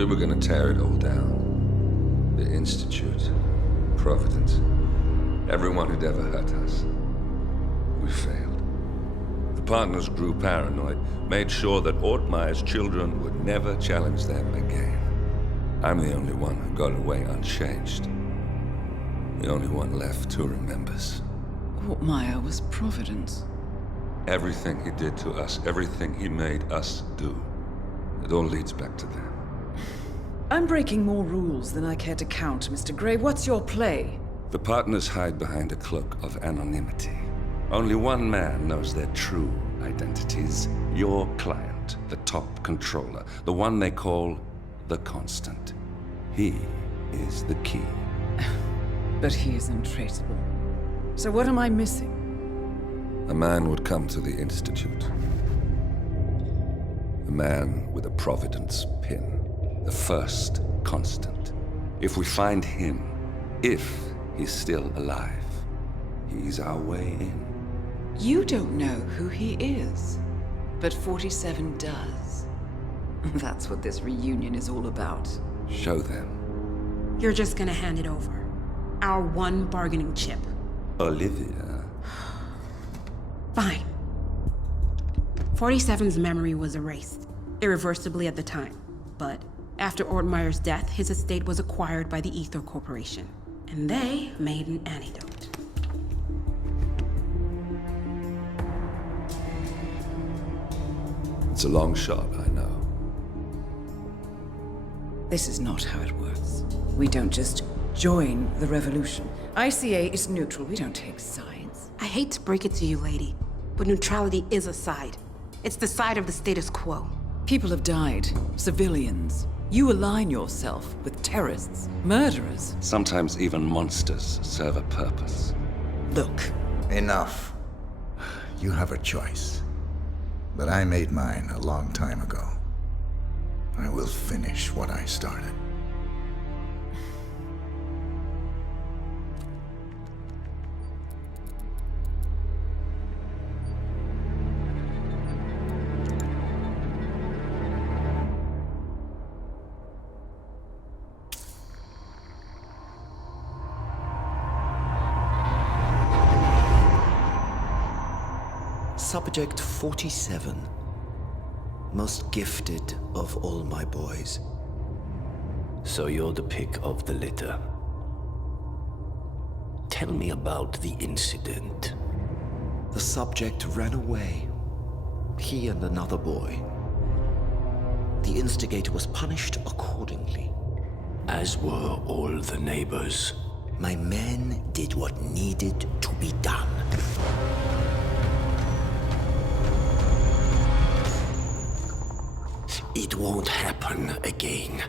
We were gonna tear it all down. The Institute, Providence, everyone who'd ever hurt us. We failed. The partners grew paranoid, made sure that Ortmeyer's children would never challenge them again. I'm the only one who got away unchanged. The only one left who remembers. Ortmeyer was Providence. Everything he did to us, everything he made us do, it all leads back to them. I'm breaking more rules than I care to count, Mr. Gray. What's your play? The partners hide behind a cloak of anonymity. Only one man knows their true identities. Your client, the top controller, the one they call the Constant. He is the key. But he is untraceable. So what am I missing? A man would come to the Institute. A man with a Providence pin. The first Constant. If we find him, if he's still alive, he's our way in. You don't know who he is, but 47 does. That's what this reunion is all about. Show them. You're just gonna hand it over. Our one bargaining chip. Olivia. Fine. 47's memory was erased, irreversibly at the time. But after Ortmeyer's death, his estate was acquired by the Ether Corporation. And they made an antidote. It's a long shot, I know. This is not how it works. We don't just join the revolution. ICA is neutral. We don't take sides. I hate to break it to you, lady, but neutrality is a side. It's the side of the status quo. People have died. Civilians. You align yourself with terrorists, murderers. Sometimes even monsters serve a purpose. Look. Enough. You have a choice. But I made mine a long time ago. I will finish what I started. Subject 47. Most gifted of all my boys. So you're the pick of the litter. Tell me about the incident. The subject ran away. He and another boy. The instigator was punished accordingly. As were all the neighbors. My men did what needed to be done. It won't happen again.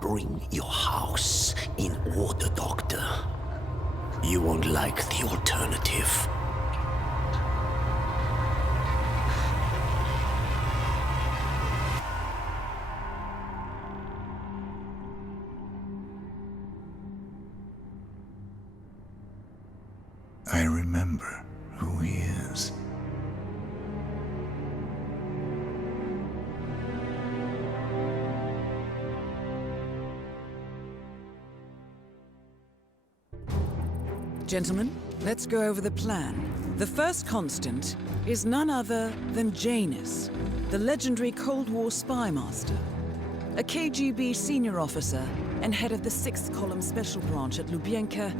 Bring your house in order, Doctor. You won't like the alternative. I remember who he is. Gentlemen, let's go over the plan. The first constant is none other than Janus, the legendary Cold War spy master, a KGB senior officer and head of the 6th Column Special Branch at Lubyanka.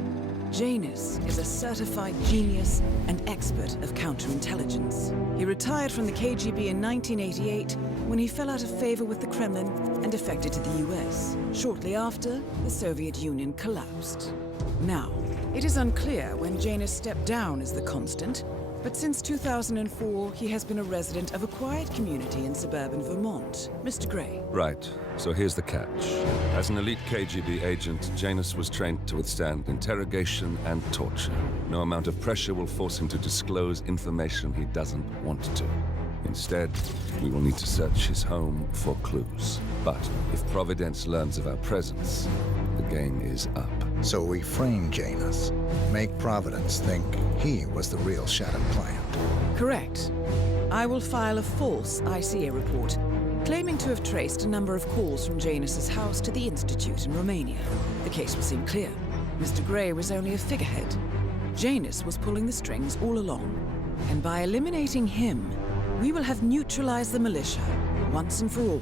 Janus is a certified genius and expert of counterintelligence. He retired from the KGB in 1988 when he fell out of favor with the Kremlin and defected to the US. Shortly after, the Soviet Union collapsed. Now, it is unclear when Janus stepped down as the constant, but since 2004, he has been a resident of a quiet community in suburban Vermont. Mr. Gray. Right, so here's the catch. As an elite KGB agent, Janus was trained to withstand interrogation and torture. No amount of pressure will force him to disclose information he doesn't want to. Instead, we will need to search his home for clues. But if Providence learns of our presence, the game is up. So we frame Janus, make Providence think he was the real Shadow client. Correct. I will file a false ICA report, claiming to have traced a number of calls from Janus's house to the Institute in Romania. The case will seem clear. Mr. Gray was only a figurehead. Janus was pulling the strings all along. And by eliminating him, we will have neutralized the militia, once and for all.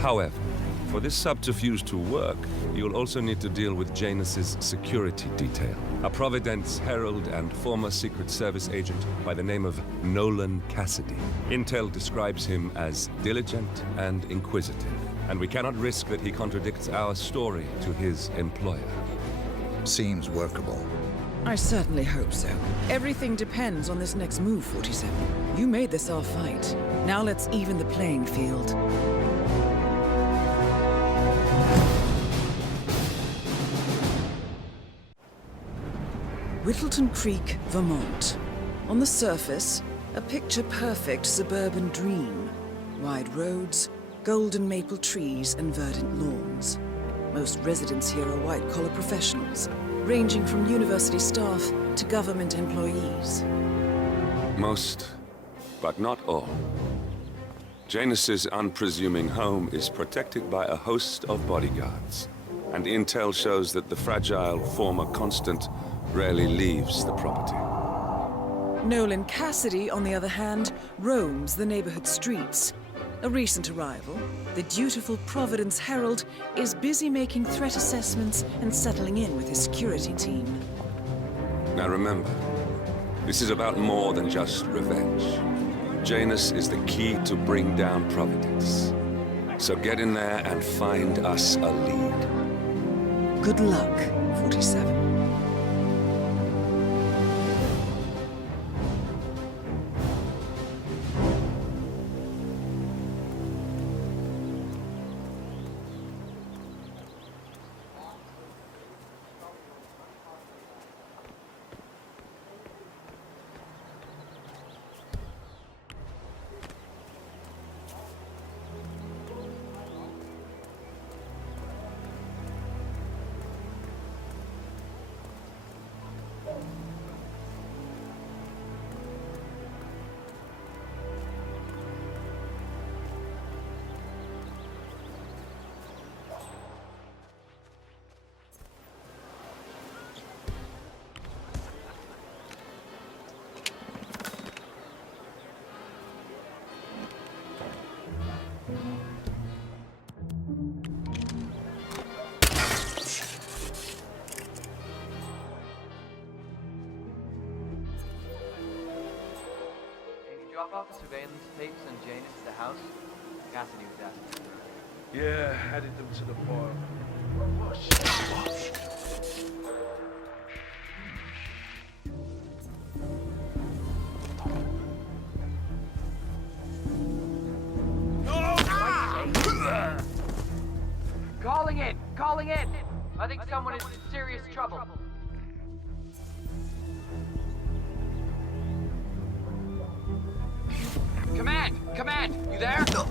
However, for this subterfuge to work, you'll also need to deal with Janus's security detail. A Providence herald and former Secret Service agent by the name of Nolan Cassidy. Intel describes him as diligent and inquisitive, and we cannot risk that he contradicts our story to his employer. Seems workable. I certainly hope so. Everything depends on this next move, 47. You made this our fight. Now let's even the playing field. Whittleton Creek, Vermont. On the surface, a picture-perfect suburban dream. Wide roads, golden maple trees, and verdant lawns. Most residents here are white-collar professionals, ranging from university staff to government employees. Most, but not all. Janus's unpresuming home is protected by a host of bodyguards, and intel shows that the fragile former constant rarely leaves the property. Nolan Cassidy, on the other hand, roams the neighborhood streets. A recent arrival, the dutiful Providence Herald is busy making threat assessments and settling in with his security team. Now remember, this is about more than just revenge. Janus is the key to bring down Providence. So get in there and find us a lead. Good luck, 47. Drop off the surveillance tapes on Janus at the house? Cassidy was asking. Yeah, headed them to the bar. Calling in! Calling in! I think someone is in serious trouble. Command! Command! You there? No.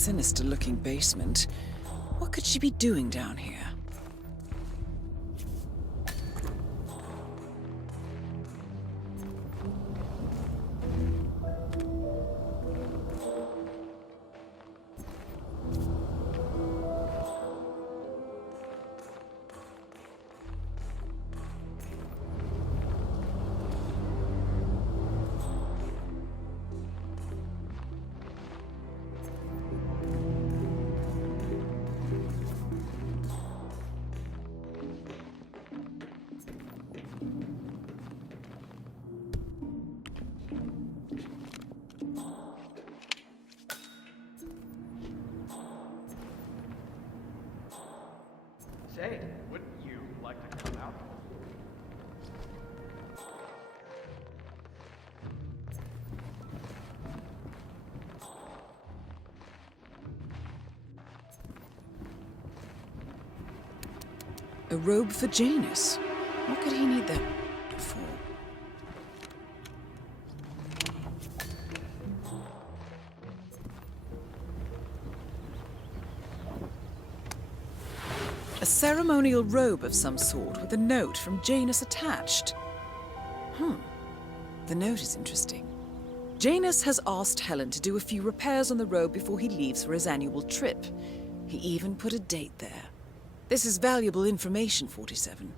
sinister-looking basement. What could she be doing down here? Say, wouldn't you like to come out? A robe for Janus. What could he need that for? A ceremonial robe of some sort with a note from Janus attached. The note is interesting. Janus has asked Helen to do a few repairs on the robe before he leaves for his annual trip. He even put a date there. This is valuable information, 47.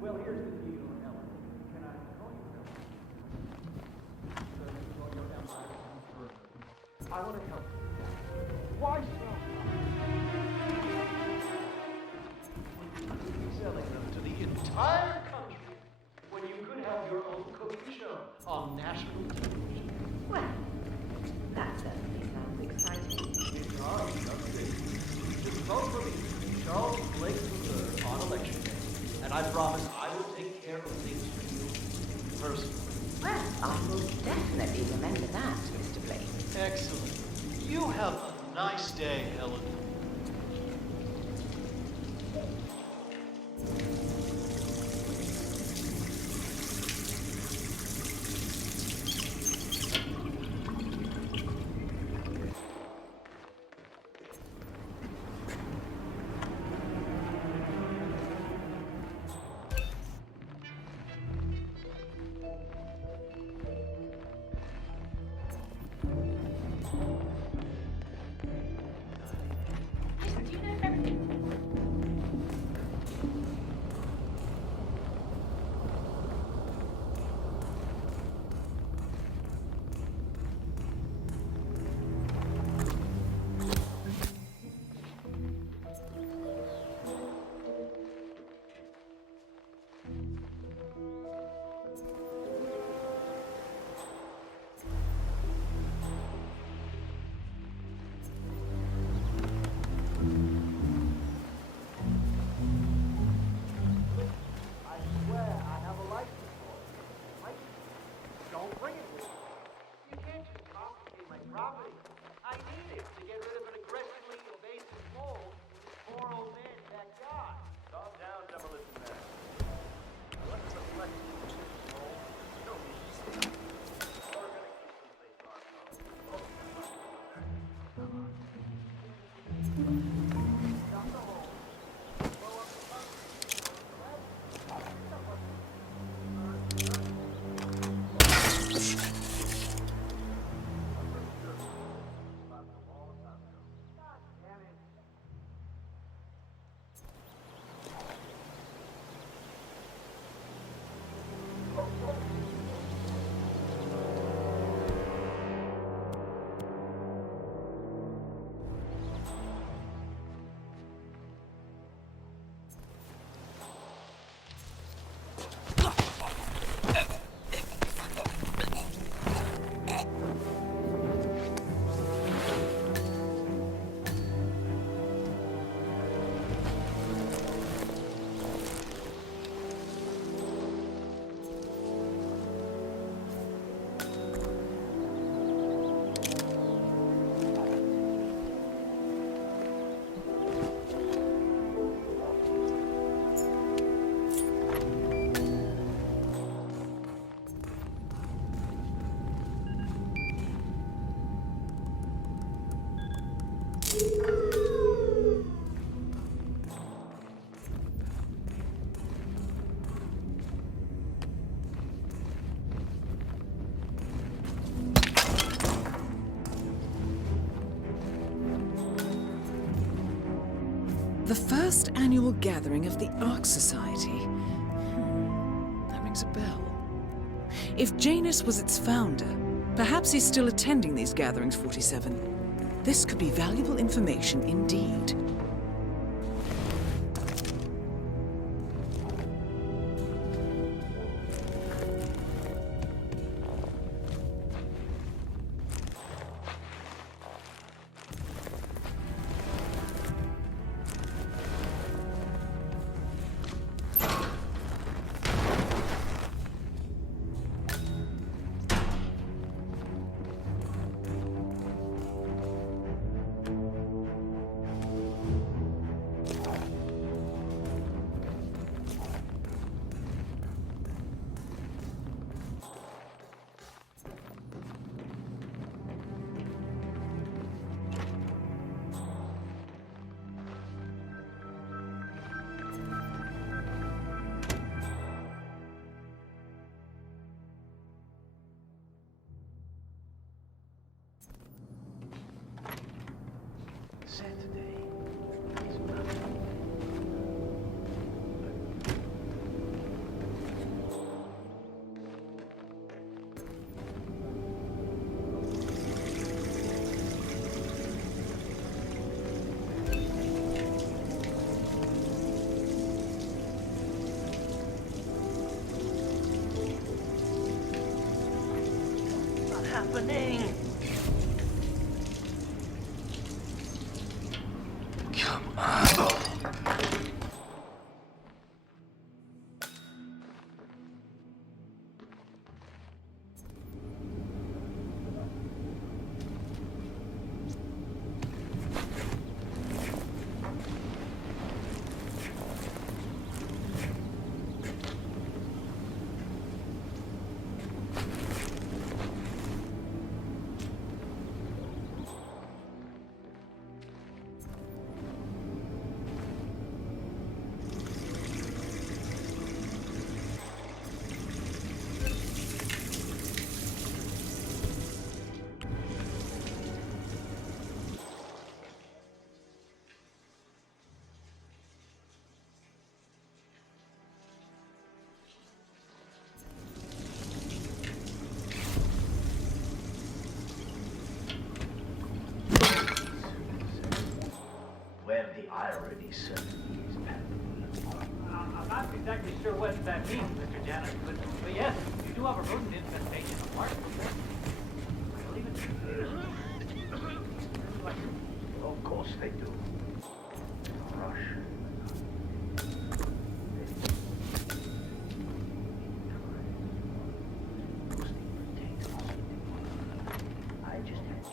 Well, here's the deal, Helen. Can I call you Helen? So you call your empire further. I want to help you. Why so? You'd be selling them to the entire country when you could have your own cooking show on national television. Well, that certainly sounds exciting. It does, doesn't it? Just vote for me, Charles Blake III, on election day. And I promise I will take care of things for you personally. Well, I will definitely remember that, Mr. Blake. Excellent. You have a nice day, Helen. The first annual gathering of the Ark Society. That rings a bell. If Janus was its founder, perhaps he's still attending these gatherings, 47. This could be valuable information indeed. Happening. Come on. Where the irony certainly is palpable. I'm not exactly sure what that means, Mr. Janus, but yes, you do have a rodent infestation of Mars. Of course they do. Rush. I just had to.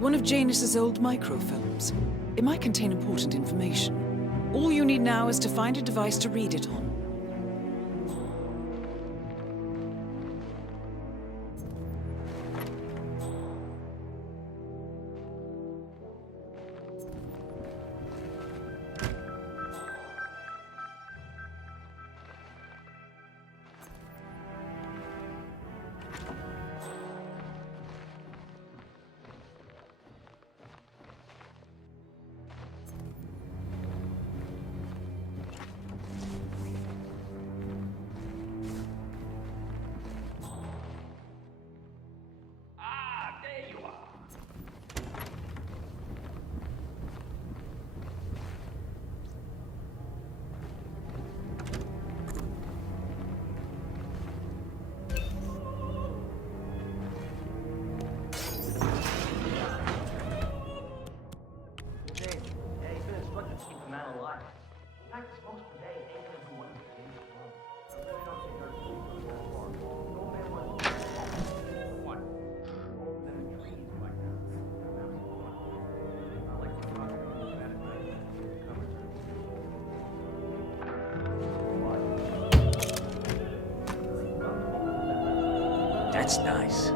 One of Janus's old microfilms. It might contain important information. All you need now is to find a device to read it on. That's nice.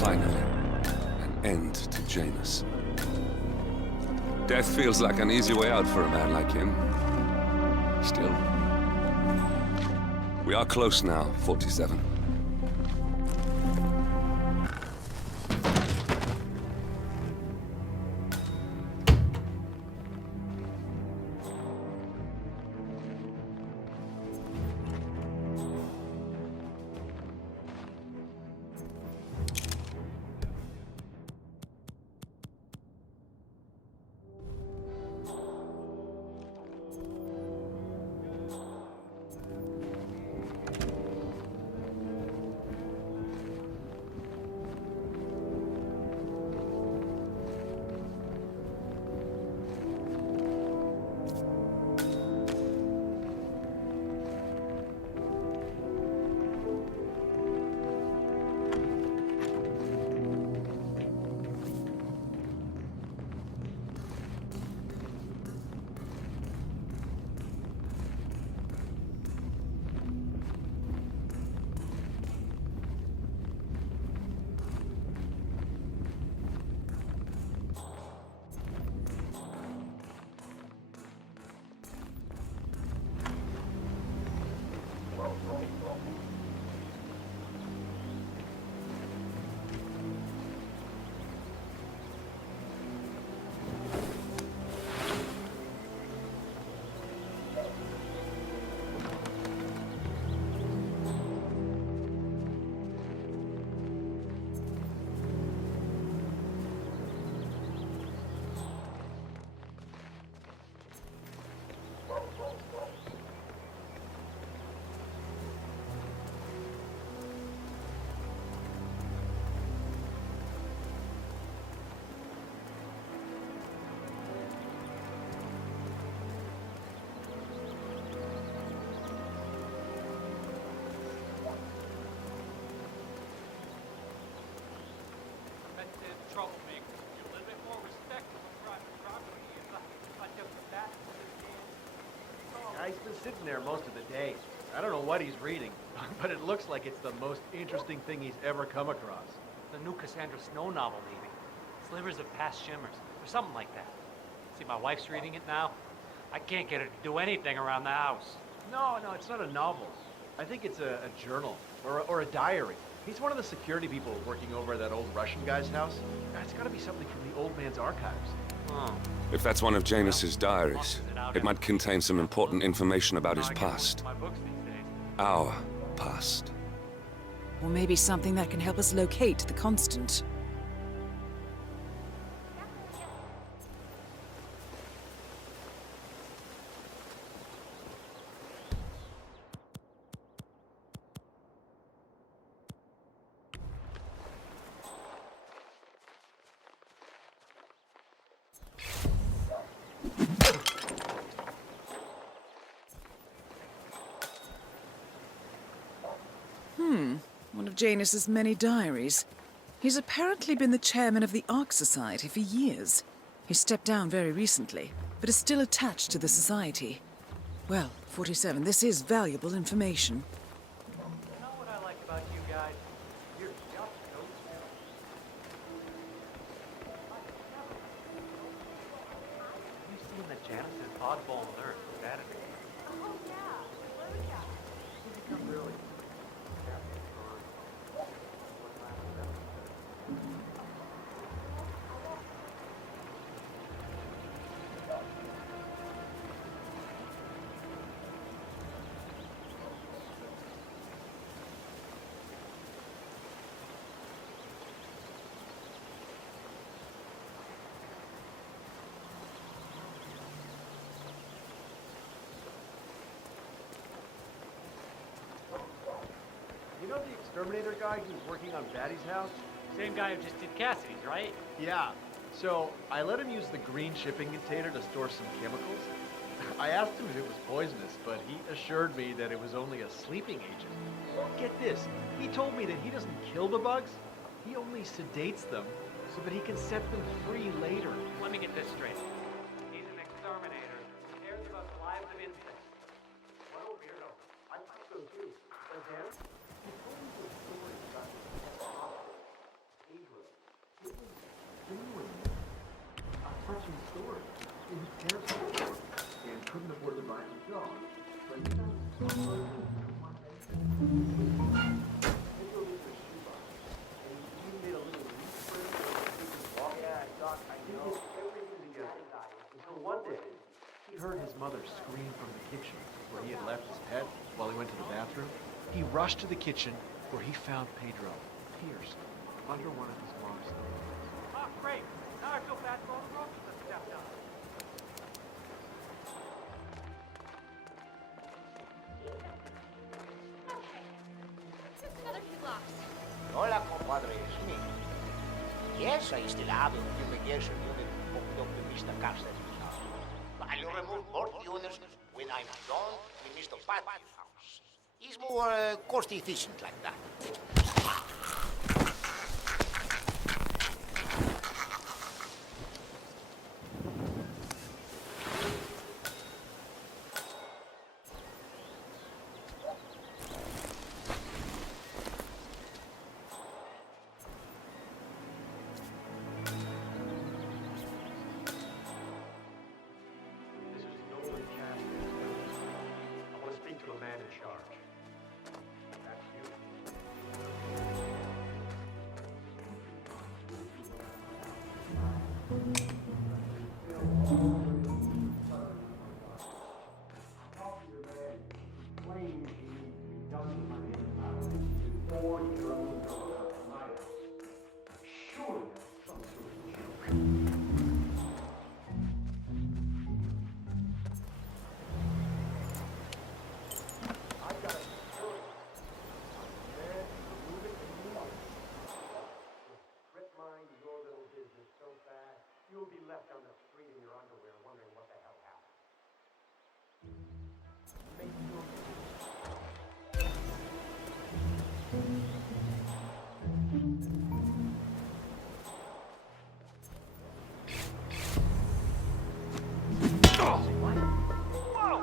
Finally, an end to Janus. Death feels like an easy way out for a man like him. Still, we are close now, 47. He's been sitting there most of the day. I don't know what he's reading, but it looks like it's the most interesting thing he's ever come across. The new Cassandra Snow novel, maybe. Slivers of Past Shimmers, or something like that. See, my wife's reading it now. I can't get her to do anything around the house. No, it's not a novel. I think it's a journal, or a diary. He's one of the security people working over at that old Russian guy's house. It's gotta be something from the old man's archives. Oh. If that's one of Janus's diaries, it might contain some important information about his past. Our past. Or maybe something that can help us locate the constant. One of Janus's many diaries. He's apparently been the chairman of the Ark Society for years. He stepped down very recently, but is still attached to the society. Well, 47, this is valuable information. You know what I like about you guys? You're just so chill. You've seen that Janus's oddball alert, Saturday. Oh, yeah. Lucia. He's become really... You know the exterminator guy who's working on Batty's house? Same guy who just did Cassidy's, right? Yeah. So, I let him use the green shipping container to store some chemicals. I asked him if it was poisonous, but he assured me that it was only a sleeping agent. Get this, he told me that he doesn't kill the bugs, he only sedates them so that he can set them free later. Let me get this straight. He's an exterminator who cares about the lives of insects. What a weirdo. I thought so too. Again? in his parents' home and couldn't afford to buy him a dog. But he found made a little leaf for him so he could walk. Yeah, I thought I know. Everything together. Until one day, he heard his mother scream from the kitchen where he had left his pet while he went to the bathroom. He rushed to the kitchen where he found Pedro pierced under one of his mom's things. Oh, great. Now I feel bad for all the roaches that stepped on. Just another few blocks. Hola, compadre, it's me. Yes, I still have a fumigation unit hooked up to Mr. Carstens' house. I'll remove both units when I'm done with Mr. Patty's house. He's more cost efficient like that. You'll be left on the street in your underwear wondering what the hell happened. Whoa!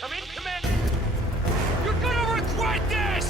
Come in, Commander! You're gonna regret this!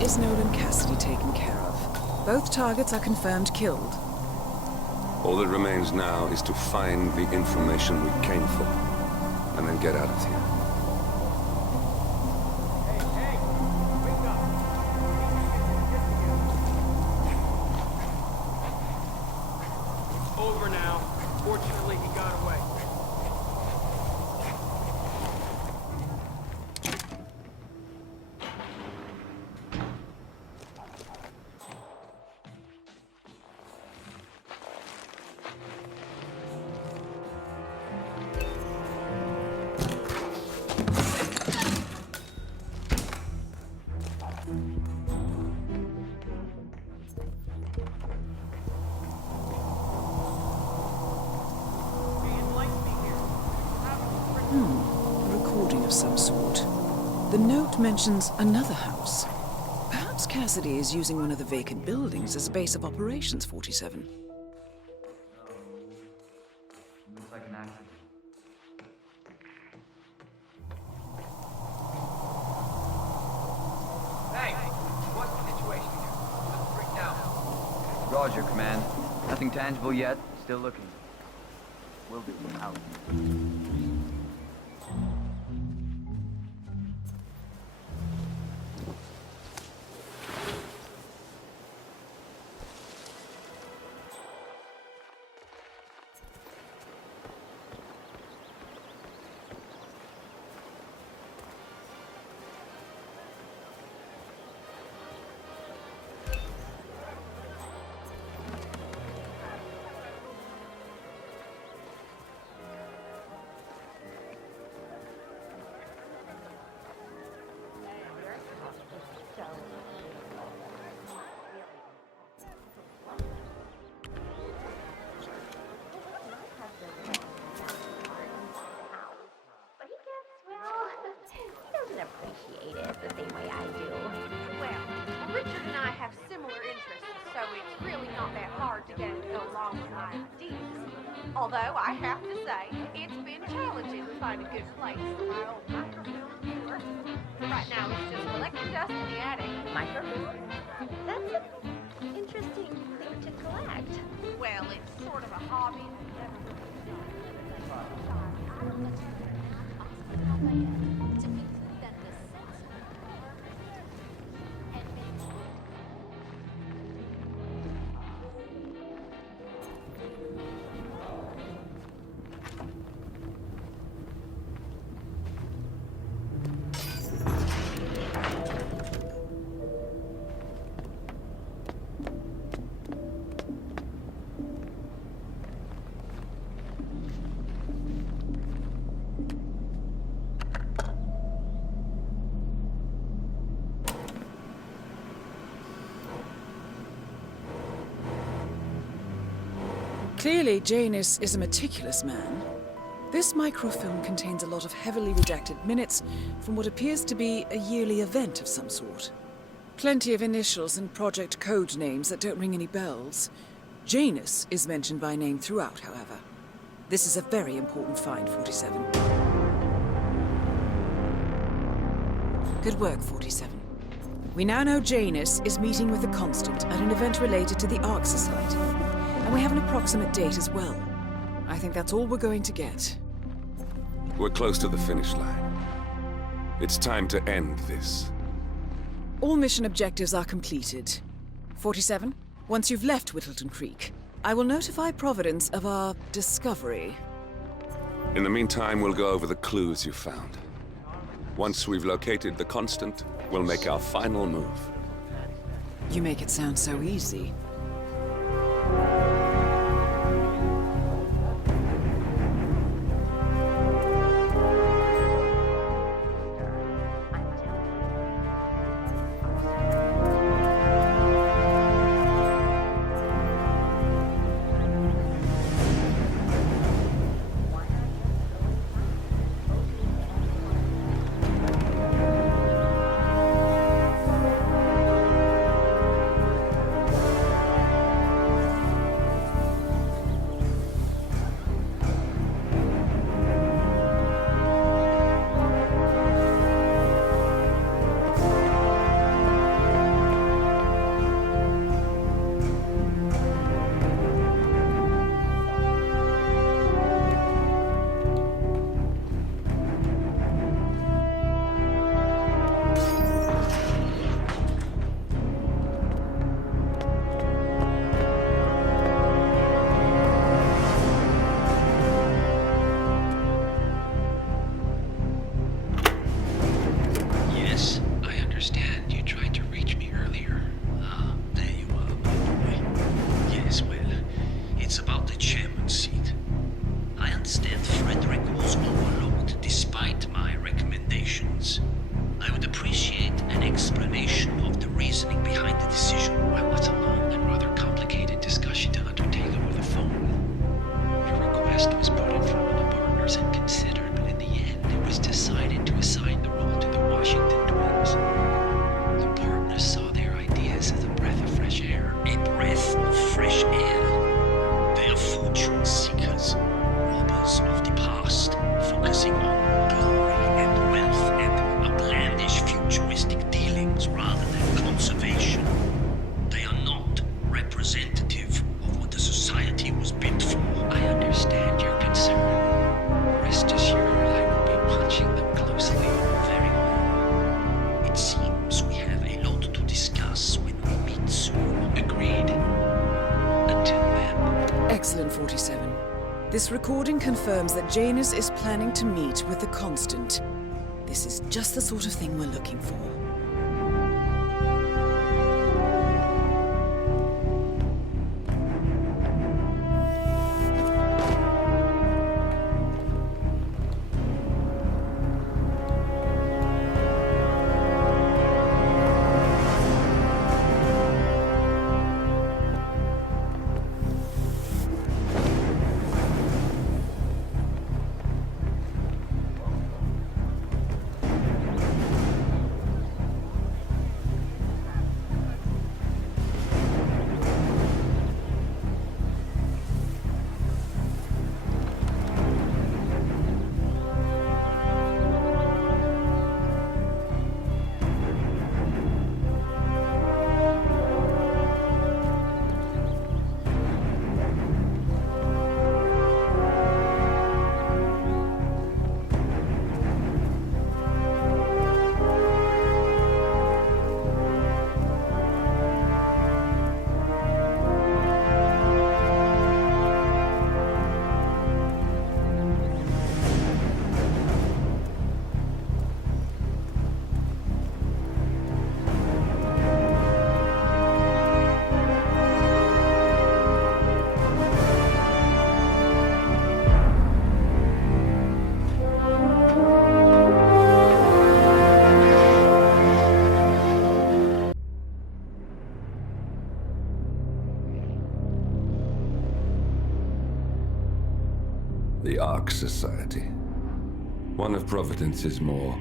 Is Nolan Cassidy taken care of? Both targets are confirmed killed. All that remains now is to find the information we came for, and then get out of here. Hey, wake up! Over now. Fortunately, he got away. Of some sort. The note mentions another house. Perhaps Cassidy is using one of the vacant buildings as a base of operations, 47. Looks like an accident. Hey, what's the situation here? Let's break down. Roger, Command. Nothing tangible yet. Still looking. Will do. Out. doesn't appreciate it the same way I do. Well, Richard and I have similar interests, so it's really not that hard to get him to go along with my ideas. Although, I have to say, it's been challenging to find a good place for my old microfilm viewer. Right now, it's just collecting dust in the attic. Microfilm? That's an interesting thing to collect. Well, it's sort of a hobby. Clearly, Janus is a meticulous man. This microfilm contains a lot of heavily redacted minutes from what appears to be a yearly event of some sort. Plenty of initials and project code names that don't ring any bells. Janus is mentioned by name throughout, however. This is a very important find, 47. Good work, 47. We now know Janus is meeting with the Constant at an event related to the Ark Society. And we have an approximate date as well. I think that's all we're going to get. We're close to the finish line. It's time to end this. All mission objectives are completed. 47, once you've left Whittleton Creek, I will notify Providence of our discovery. In the meantime, we'll go over the clues you found. Once we've located the Constant, we'll make our final move. You make it sound so easy. Excellent, 47. This recording confirms that Janus is planning to meet with the Constant. This is just the sort of thing we're looking for. dark society. One of Providence's more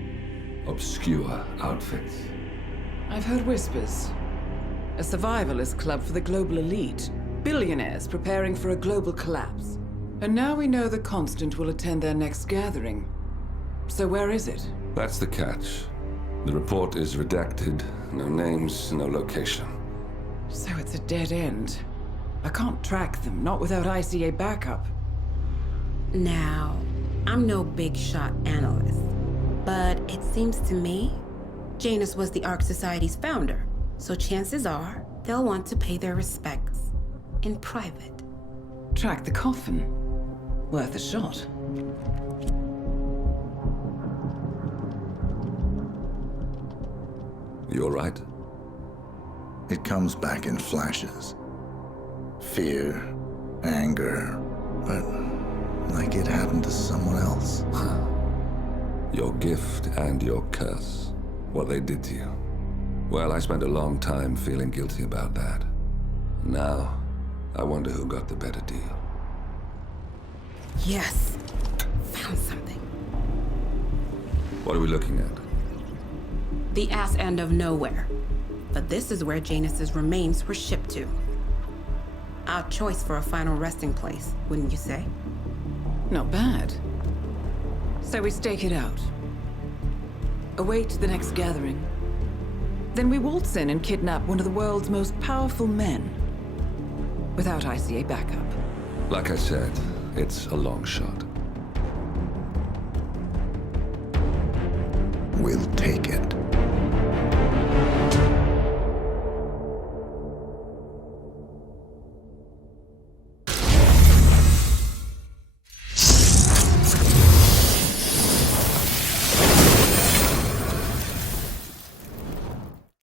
obscure outfits. I've heard whispers. A survivalist club for the global elite. Billionaires preparing for a global collapse. And now we know the Constant will attend their next gathering. So where is it? That's the catch. The report is redacted. No names, no location. So it's a dead end. I can't track them, not without ICA backup. Now, I'm no big shot analyst, but it seems to me Janus was the Ark Society's founder, so chances are they'll want to pay their respects in private. Track the coffin. Worth a shot. You all right? It comes back in flashes. Fear, anger, but like it happened to someone else. Your gift and your curse. What they did to you. Well, I spent a long time feeling guilty about that. Now, I wonder who got the better deal. Yes. Found something. What are we looking at? The ass end of nowhere. But this is where Janus's remains were shipped to. Our choice for a final resting place, wouldn't you say? Not bad. So we stake it out. Await the next gathering. Then we waltz in and kidnap one of the world's most powerful men. Without ICA backup. Like I said, it's a long shot. We'll take it.